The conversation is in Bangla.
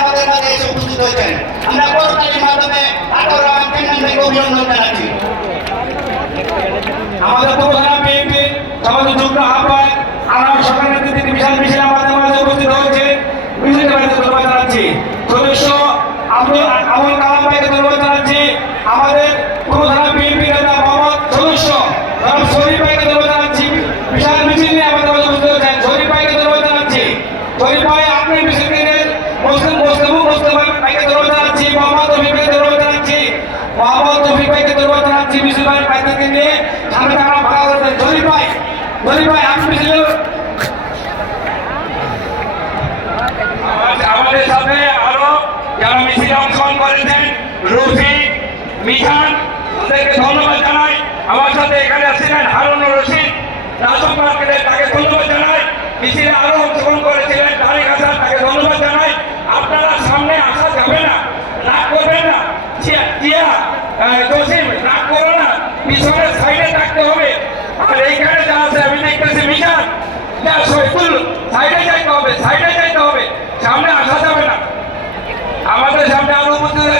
আমাদের মাঝে এসে উপস্থিত হয়েছেন। আমরা করতালির মাধ্যমে আতাউর রহমান চেয়ারম্যান ভাইকে অভিনন্দন জানাচ্ছি। আমাদের উপজেলা বিএনপি সমাজের যুগ্ম আহ্বায়ক আনোয়ার সরকারের নেতৃত্বে বিশাল মিছিল আমাদের মাঝে উপস্থিত হয়েছে। মিছিলকে ভাইকে ধন্যবাদ জানাচ্ছি। সদস্য আমল কালাম ভাইকে ধন্যবাদ জানাচ্ছি। আমাদের উপজেলা বিএনপি নেতা মোহাম্মদ সদস্য শরীফ ভাইকে ধন্যবাদ জানাচ্ছি। বিশাল মিছিল নিয়ে আমাদের মাঝে উপস্থিত হয়েছেন। শরীফ ভাইকে ধন্যবাদ জানাচ্ছি। শরীফ ভাই আপনি মিছিলকে মুসলিম ভাইকে ধন্যবাদ জানাচ্ছি। মোহাম্মদ রফিক ভাইকে ধন্যবাদ জানাচ্ছি। মিছিল ভাই ভাইকে নিয়ে সামনে তারা ভাড়া করেছেন। শরীফ ভাই আপনি মিছিল আমাদের সাথে আরো যারা মিছিলে অংশগ্রহণ করেছেন রফিক মিজান তাদেরকে ধন্যবাদ জানাই। আমার সাথে এখানে আসছিলেন হারুনুর রশিদ রাজক মার্কেটের তাকে ধন্যবাদ জানাই। মিছিলে আরো অংশগ্রহণ করেছিলেন তারেক হাসান তাকে ধন্যবাদ জানাই। আপনারা সামনে আসা যাবে না, রাগ করবেন না। জসিম রাগ করো না, পিছনের সাইডে থাকতে হবে। আর এইখানে যা আছে আমি দেখতেছি মিজান শহীদুল সাইডে যাইতে হবে, সামনে আসা যাবে না। আমাদের সামনে আরো উপস্থিত